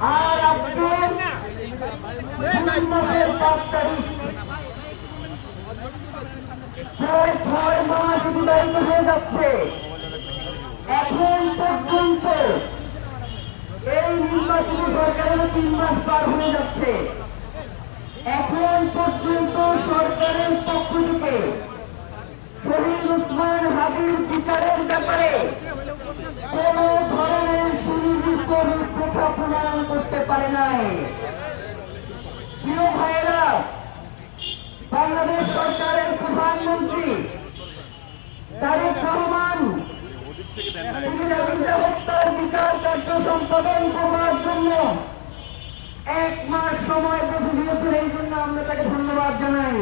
আর আজকে 5 তারিখ, প্রায় 6 মাস অতিবাহিত হয়ে যাচ্ছে। এখন পর্যন্ত এই নির্বাচিত সরকারের 3 মাস পার হয়ে যাচ্ছে। এখন পর্যন্ত সরকারের পক্ষ থেকে শহীদ ওসমান হাদির বিচারের ব্যাপারে কোন ধরনের সুনির্দিষ্ট রূপরেখা প্রণয়ন করতে পারে নাই। প্রিয় ভাইয়েরা, বাংলাদেশ সরকারের প্রধানমন্ত্রী তারেক রহমান হত্যার বিচার কার্য সম্পাদন করার জন্য 1 মাস সময় বেঁধে দিয়েছেন। এই জন্য আমরা তাকে ধন্যবাদ জানাই।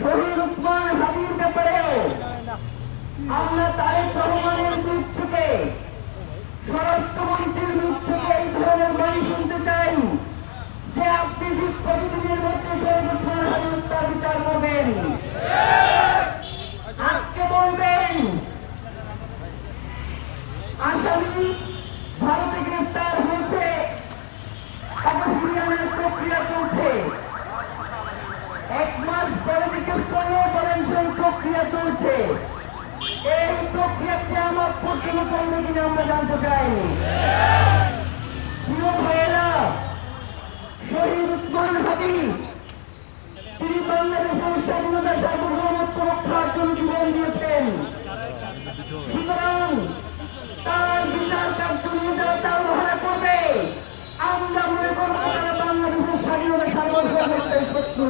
শহীদ ওসমান হাদির ব্যাপারেও আমরা তারেক রহমানের মুখ থেকে, স্বরাষ্ট্রমন্ত্রীর মুখ থেকে এই ধরনের বাণী শুনতে চাই যে আপনি প্রতিদিনের মধ্যে শহীদ ওসমান হাদি হত্যার বিচার করবেন। আজকে বলবেন আসামি ভারতে গ্রেফতার হয়েছে, তাকে ফিরিয়ে আনার প্রক্রিয়া চলছে। 1 মাস পরে জিজ্ঞেস করলে বলেন সেই প্রক্রিয়া চলছে। এই প্রক্রিয়াকে আমার পর্যন্ত চলবে কিনা আমরা জানতে চাই। প্রিয় ভাইয়েরা, শহীদ ওসমান হাদি তিনি বাংলাদেশের স্বাধীনতা সার্বভৌমত্ব রক্ষার জন্য জীবন দিয়েছেন। সুতরাং তার বিচার কার্য নিয়ে যারা তার অবহেলা করবে, আমরা মনে করবো তারা বাংলাদেশের স্বাধীনতা সার্বভৌমত্বের শত্রু।